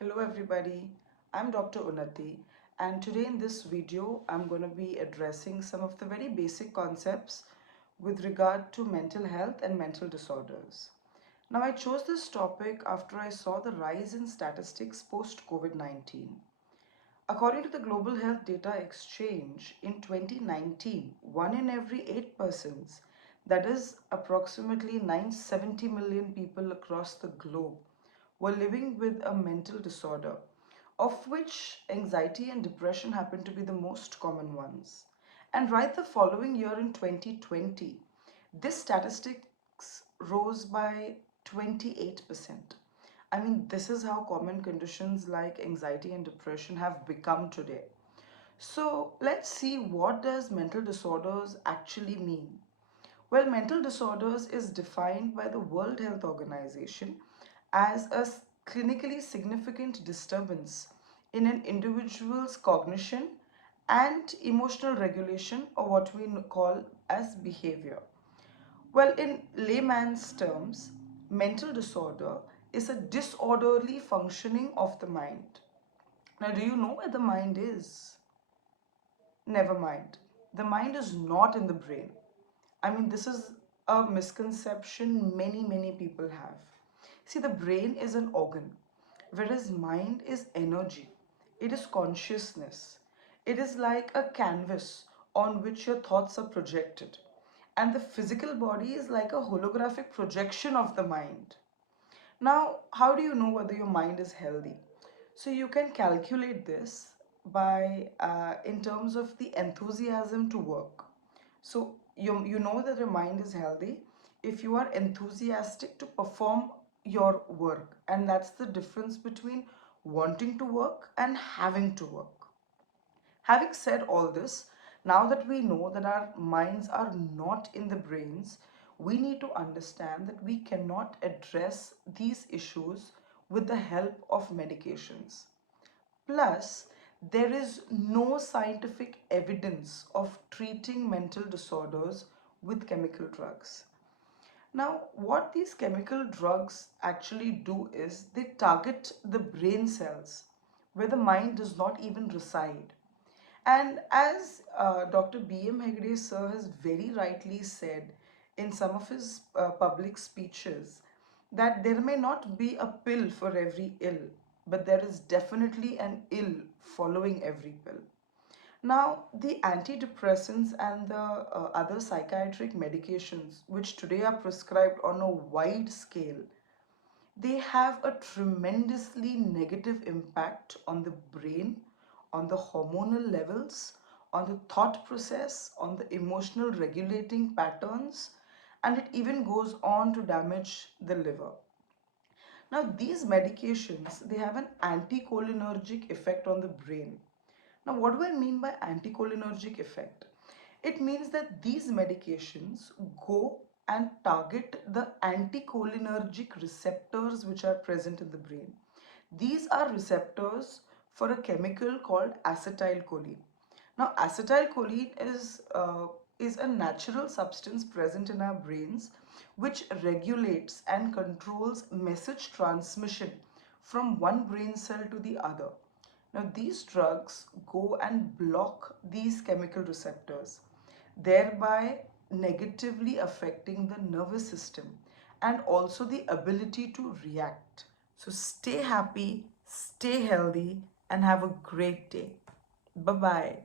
Hello everybody, I'm Dr. Unnati, and today in this video I'm going to be addressing some of the very basic concepts with regard to mental health and mental disorders. Now I chose this topic after I saw the rise in statistics post COVID-19. According to the Global Health Data Exchange, in 2019, 1 in every 8 persons, that is approximately 970 million people across the globe, were living with a mental disorder, of which anxiety and depression happen to be the most common ones. And right the following year in 2020, this statistics rose by 28%. I mean, this is how common conditions like anxiety and depression have become today. So let's see, what does mental disorders actually mean? Well, mental disorders is defined by the World Health Organization as a clinically significant disturbance in an individual's cognition and emotional regulation, or what we call as behavior. Well, in layman's terms, mental disorder is a disorderly functioning of the mind. Now, do you know where the mind is? Never mind. The mind is not in the brain. I mean, this is a misconception many people have. See, the brain is an organ, whereas mind is energy. It is consciousness. It is like a canvas on which your thoughts are projected. And the physical body is like a holographic projection of the mind. Now, how do you know whether your mind is healthy? So you can calculate this by in terms of the enthusiasm to work. So you know that your mind is healthy if you are enthusiastic to perform your work, and that's the difference between wanting to work and having to work. Having said all this, now that we know that our minds are not in the brains, we need to understand that we cannot address these issues with the help of medications. Plus, there is no scientific evidence of treating mental disorders with chemical drugs. Now, what these chemical drugs actually do is they target the brain cells where the mind does not even reside. And as Dr. B.M. Hegde sir has very rightly said in some of his public speeches, that there may not be a pill for every ill, but there is definitely an ill following every pill. Now, the antidepressants and the other psychiatric medications, which today are prescribed on a wide scale, they have a tremendously negative impact on the brain, on the hormonal levels, on the thought process, on the emotional regulating patterns, and it even goes on to damage the liver. Now, these medications, they have an anticholinergic effect on the brain. Now, what do I mean by anticholinergic effect? It means that these medications go and target the anticholinergic receptors which are present in the brain. These are receptors for a chemical called acetylcholine. Now, acetylcholine is a natural substance present in our brains which regulates and controls message transmission from one brain cell to the other. Now, these drugs go and block these chemical receptors, thereby negatively affecting the nervous system and also the ability to react. So, stay happy, stay healthy, and have a great day. Bye bye.